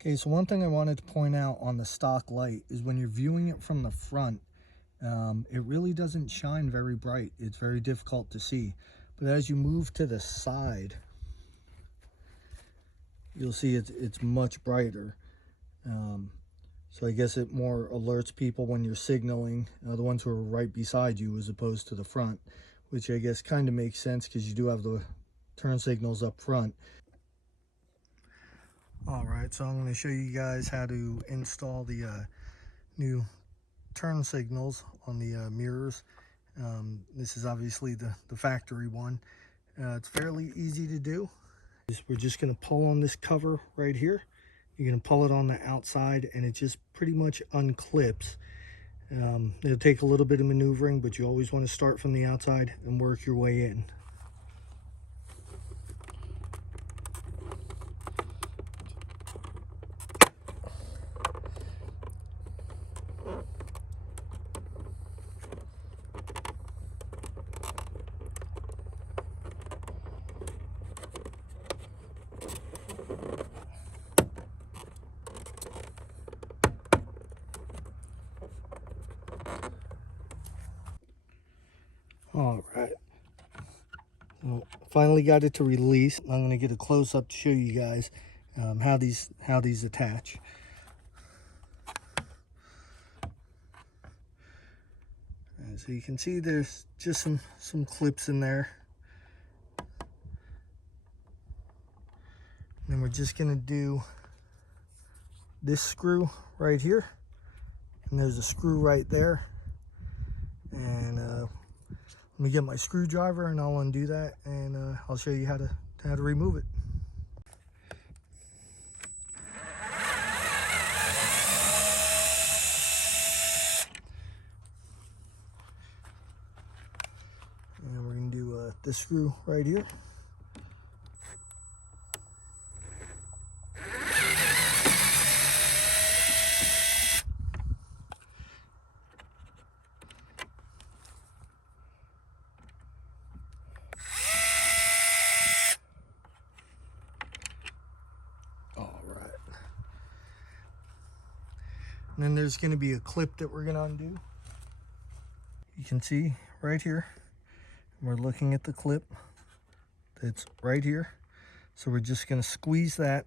Okay, so one thing I wanted to point out on the stock light is when you're viewing it from the front, it really doesn't shine very bright. It's very difficult to see. But as you move to the side, you'll see it's much brighter. So I guess it more alerts people when you're signaling, the ones who are right beside you as opposed to the front, which I guess kind of makes sense because you do have the turn signals up front. All right, so I'm going to show you guys how to install the new turn signals on the mirrors. This is obviously the factory one. It's fairly easy to do. We're just going to pull on this cover right here. You're going to pull it on the outside and it just pretty much unclips. It'll take a little bit of maneuvering, but you always want to start from the outside and work your way in. All right, so finally got it to release. I'm going to get a close-up to show you guys how these attach. So you can see there's just some clips in there. And then we're just going to do this screw right here, and there's a screw right there. And let me get my screwdriver and I'll undo that, and I'll show you how to remove it. And we're going to do this screw right here. All right. And then there's going to be a clip that we're going to undo. You can see right here, we're looking at the clip that's right here. So we're just going to squeeze that,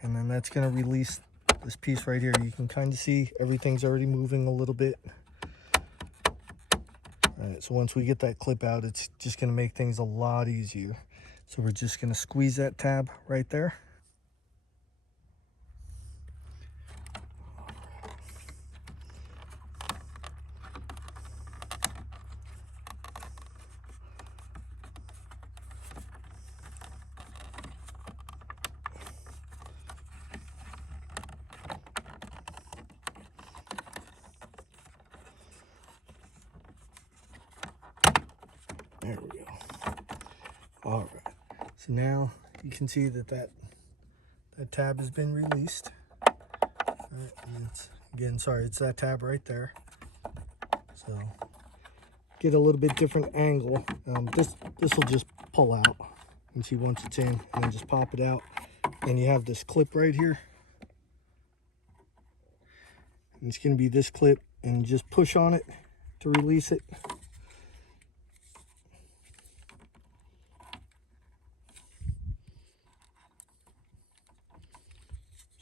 and then that's going to release this piece right here. You can kind of see everything's already moving a little bit. All right, so once we get that clip out, it's just going to make things a lot easier. So we're just going to squeeze that tab right there. There we go. All right. So now you can see that tab has been released. All right, and it's, again, sorry, it's that tab right there. So get a little bit different angle. This will just pull out. You can see once it's in, and then just pop it out. And you have this clip right here. And it's going to be this clip, and just push on it to release it.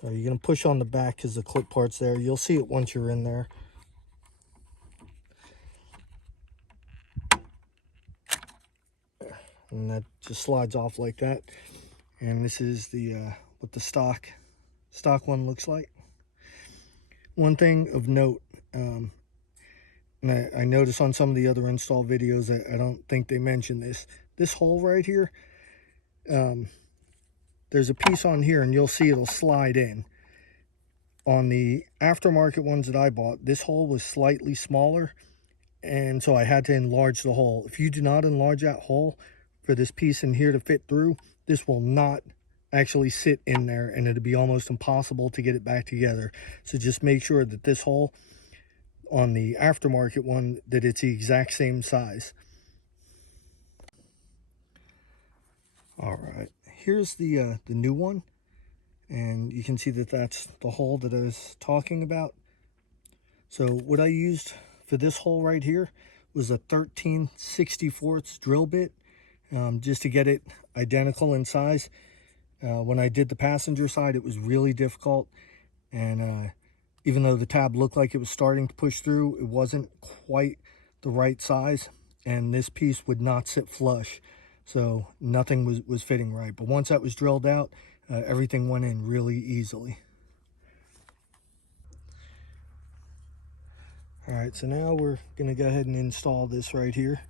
So you're going to push on the back because the clip part's there. You'll see it once you're in there. And that just slides off like that. And this is the what the stock one looks like. One thing of note, and I noticed on some of the other install videos that I don't think they mentioned this hole right here. There's a piece on here, and you'll see it'll slide in. On the aftermarket ones that I bought, this hole was slightly smaller, and so I had to enlarge the hole. If you do not enlarge that hole for this piece in here to fit through, this will not actually sit in there, and it'll be almost impossible to get it back together. So just make sure that this hole on the aftermarket one, that it's the exact same size. All right, here's the new one. and you can see that that's the hole that I was talking about. So what I used for this hole right here was a 13/64 drill bit, just to get it identical in size. When I did the passenger side, it was really difficult, and even though the tab looked like it was starting to push through, it wasn't quite the right size, and this piece would not sit flush, so nothing was fitting right. But once that was drilled out, everything went in really easily. All right, so now we're gonna go ahead and install this right here.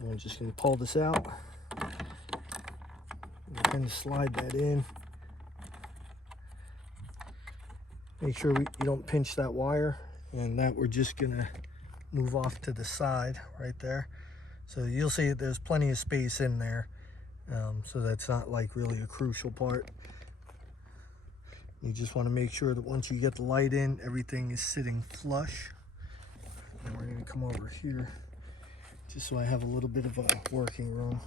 We're just gonna pull this out, kind of slide that in. Make sure you don't pinch that wire, and that we're just gonna move off to the side right there. So you'll see that there's plenty of space in there, so that's not like really a crucial part. You just want to make sure that once you get the light in, everything is sitting flush. And we're going to come over here just so I have a little bit of a working room.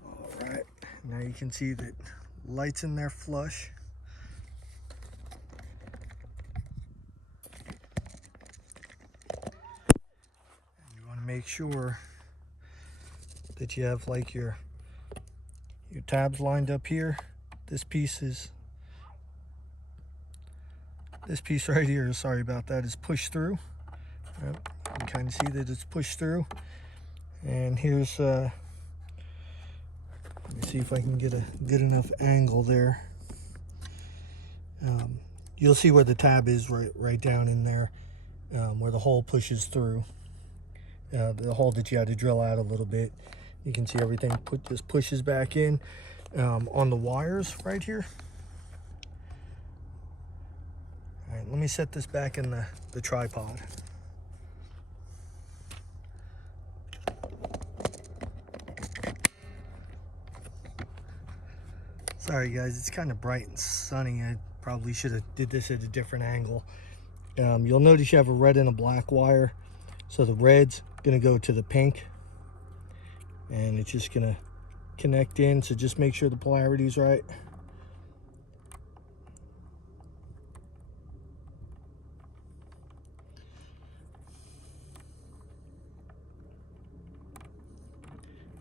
All right, now you can see that light's in there flush. Make sure that you have like your tabs lined up here. This piece right here, sorry about that, is pushed through. You can kind of see that it's pushed through. And here's let me see if I can get a good enough angle there. You'll see where the tab is right down in there, where the hole pushes through. The hole that you had to drill out a little bit. You can see everything just pushes back in on the wires right here. All right, let me set this back in the tripod. Sorry guys, it's kind of bright and sunny. I probably should have did this at a different angle. You'll notice you have a red and a black wire. So the red's gonna go to the pink, and it's just gonna connect in. So just make sure the polarity's right.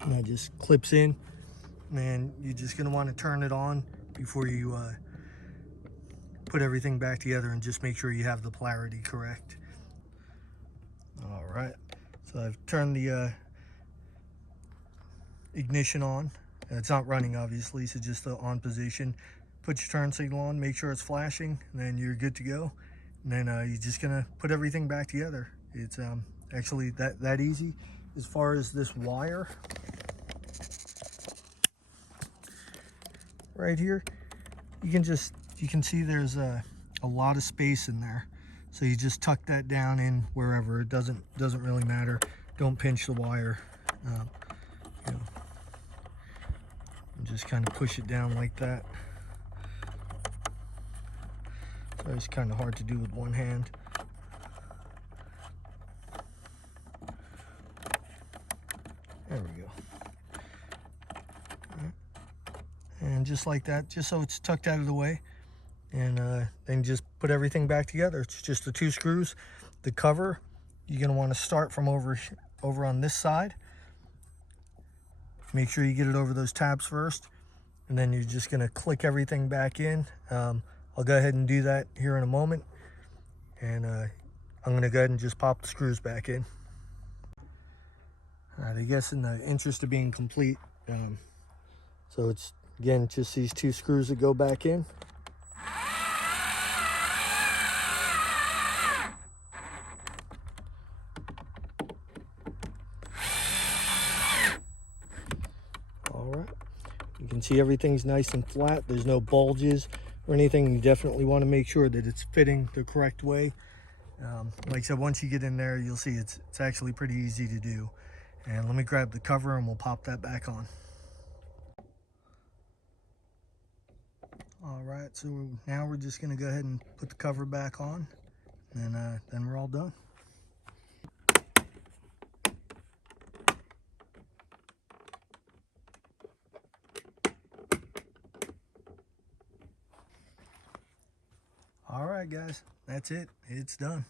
And that just clips in, and you're just gonna want to turn it on before you put everything back together, and just make sure you have the polarity correct. All right, so I've turned the ignition on. It's not running obviously, so just the on position. Put your turn signal on, make sure it's flashing, and then you're good to go. And then you're just gonna put everything back together. It's actually that easy. As far as this wire right here, you can see there's a lot of space in there. So you just tuck that down in wherever. It doesn't really matter. Don't pinch the wire. You know, and just kind of push it down like that. So it's kind of hard to do with one hand. There we go. And just like that, just so it's tucked out of the way. And then just put everything back together. It's just the 2 screws. The cover, you're going to want to start from over on this side. Make sure you get it over those tabs first, and then you're just going to click everything back in. I'll go ahead and do that here in a moment, and I'm going to go ahead and just pop the screws back in. All right, I guess in the interest of being complete, so it's again just these 2 screws that go back in. You can see everything's nice and flat. There's no bulges or anything. You definitely want to make sure that it's fitting the correct way. Like I said, once you get in there, you'll see it's actually pretty easy to do. And let me grab the cover and we'll pop that back on. right, so now we're just going to go ahead and put the cover back on, and then we're all done. All right, guys, that's it. It's done.